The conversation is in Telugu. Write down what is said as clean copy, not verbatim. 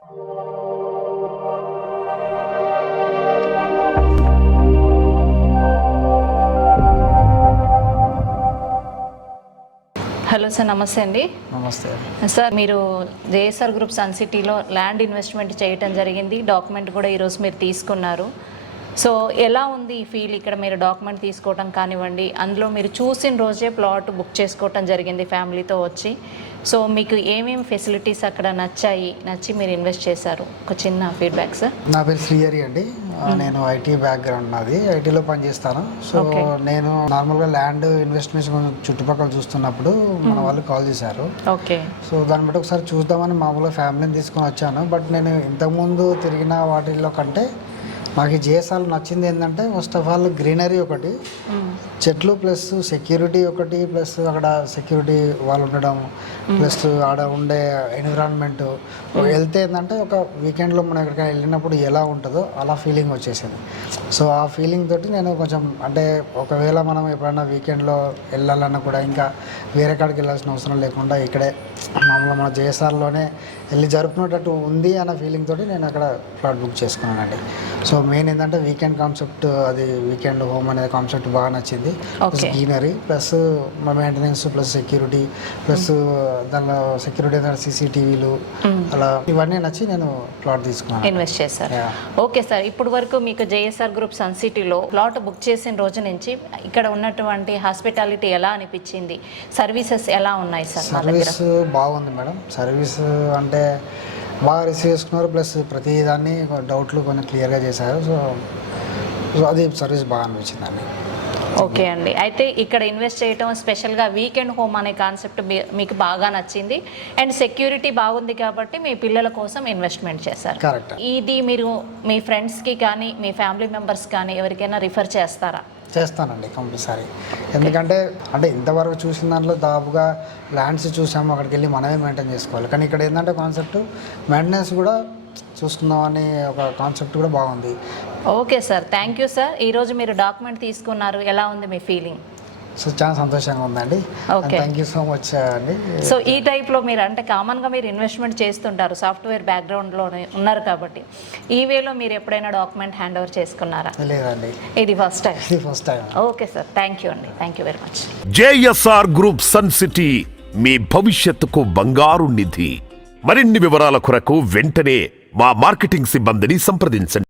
హలో సార్, నమస్తే అండి. నమస్తే సార్, మీరు జేఎస్ఆర్ గ్రూప్ సన్ సిటీలో ల్యాండ్ ఇన్వెస్ట్మెంట్ చేయటం జరిగింది. డాక్యుమెంట్ కూడా ఈరోజు మీరు తీసుకున్నారు. సో ఎలా ఉంది ఈ ఫీల్? ఇక్కడ మీరు డాక్యుమెంట్ తీసుకోవటం కానివ్వండి, అందులో మీరు చూసిన రోజే ప్లాట్ బుక్ చేసుకోవటం జరిగింది ఫ్యామిలీతో వచ్చి. సో మీకు ఏమేమి ఫెసిలిటీస్ అక్కడ నచ్చి మీరు ఇన్వెస్ట్ చేశారు? ఒక చిన్న ఫీడ్బ్యాక్ సార్. నా పేరు శ్రీహరి అండి. నేను ఐటీ బ్యాక్గ్రౌండ్ నాది, ఐటీలో పనిచేస్తాను. సో నేను నార్మల్గా ల్యాండ్ ఇన్వెస్ట్మెంట్స్ చుట్టుపక్కల చూస్తున్నప్పుడు మన వాళ్ళు కాల్ చేశారు. ఓకే. సో దాన్ని బట్టి ఒకసారి చూద్దామని మామూలుగా ఫ్యామిలీని తీసుకొని వచ్చాను. బట్ నేను ఇంతకుముందు తిరిగిన వాటిల్లో కంటే నాకు ఈ జేఎస్ఆర్ నచ్చింది ఏంటంటే, ఫస్ట్ ఆఫ్ ఆల్ గ్రీనరీ ఒకటి, చెట్లు ప్లస్ సెక్యూరిటీ ఒకటి, ప్లస్ అక్కడ సెక్యూరిటీ వాళ్ళు ఉండడం, ప్లస్ ఆడ ఉండే ఎన్విరాన్మెంట్ వెళ్తే ఏంటంటే ఒక వీకెండ్లో మనం ఎక్కడికైనా వెళ్ళినప్పుడు ఎలా ఉంటుందో అలా ఫీలింగ్ వచ్చేసింది. సో ఆ ఫీలింగ్ తోటి నేను కొంచెం అంటే ఒకవేళ మనం ఎప్పుడైనా వీకెండ్లో వెళ్ళాలన్నా కూడా ఇంకా వేరే కాడికి వెళ్ళాల్సిన అవసరం లేకుండా ఇక్కడే మామూలుగా మన జేఎస్ఆర్లోనే వెళ్ళి జరుపుకునేటట్టు ఉంది అన్న ఫీలింగ్ తోటి నేను అక్కడ ప్లాట్ బుక్ చేసుకున్నానండి. సో మెయిన్ ఏంటంటే వీకెండ్ కాన్సెప్ట్, అది వీకెండ్ హోమ్ అనే కాన్సెప్ట్ బాగా నచ్చింది. Plus greenery plus maintenance plus security plus దానిలో సెక్యూరిటీ సీసీటీవీలు అలా ఇవన్నీ నచ్చి నేను ప్లాట్ తీసుకున్నాను, ఇన్వెస్ట్ చేశారు. ఓకే సార్, ఇప్పుడు వరకు మీకు జేఎస్ఆర్ గ్రూప్ సన్ సిటీలో ప్లాట్ బుక్ చేసిన రోజు నుంచి ఇక్కడ ఉన్నటువంటి హాస్పిటాలిటీ ఎలా అనిపించింది? సర్వీసెస్ ఎలా ఉన్నాయి సార్? సర్వీస్ బాగుంది మేడం. సర్వీస్ అంటే బాగా రిసీవ్ చేసుకున్నారు, ప్లస్ ప్రతి దాన్ని డౌట్లు కొంచెం క్లియర్గా చేశారు. సో అది సర్వీస్ బాగా అనిపించిందండి. ఓకే అండి. అయితే ఇక్కడ ఇన్వెస్ట్ చేయటం స్పెషల్గా వీకెండ్ హోమ్ అనే కాన్సెప్ట్ మీకు బాగా నచ్చింది, అండ్ సెక్యూరిటీ బాగుంది కాబట్టి మీ పిల్లల కోసం ఇన్వెస్ట్మెంట్ చేశారు. కరెక్ట్. ఇది మీరు మీ ఫ్రెండ్స్కి కానీ మీ ఫ్యామిలీ మెంబర్స్ కానీ ఎవరికైనా రిఫర్ చేస్తారా? చేస్తానండి కంపల్సరీ. ఎందుకంటే అంటే ఇంతవరకు చూసిన దాంట్లో దాదాపుగా ల్యాండ్స్ చూసాము, అక్కడికి వెళ్ళి మనమే మెయింటైన్ చేసుకోవాలి. కానీ ఇక్కడ ఏంటంటే కాన్సెప్ట్ మెయింటెనెన్స్ కూడా చూసుకుందామని ఒక కాన్సెప్ట్ కూడా బాగుంది. Okay sir, thank you sir. ఈరోజు మీరు డాక్యుమెంట్ తీసుకున్నారు, ఎలా ఉంది మీ ఫీలింగ్? సో చాలా సంతోషంగా ఉందండి. Okay, thank you so much అండి. సో ఈ టైప్లో మీరు అంటే కామన్గా మీరు ఇన్వెస్ట్మెంట్ చేస్తుంటారు, సాఫ్ట్వేర్ బ్యాక్గ్రౌండ్లోనే ఉన్నారు కాబట్టి ఈ వేలో మీరు ఎప్పుడైనా డాక్యుమెంట్ హ్యాండ్ ఓవర్ చేసుకున్నారా? లేదండి, ఇది ఫస్ట్ టైం. ఇది first time. Okay sir, thank you అండి. Thank you very much. JSR group sun city, మీ భవిష్యత్తుకు బంగారు నిధి. మరిన్ని వివరాల కొరకు వెంటనే మా మార్కెటింగ్ సిబ్బందిని సంప్రదించండి.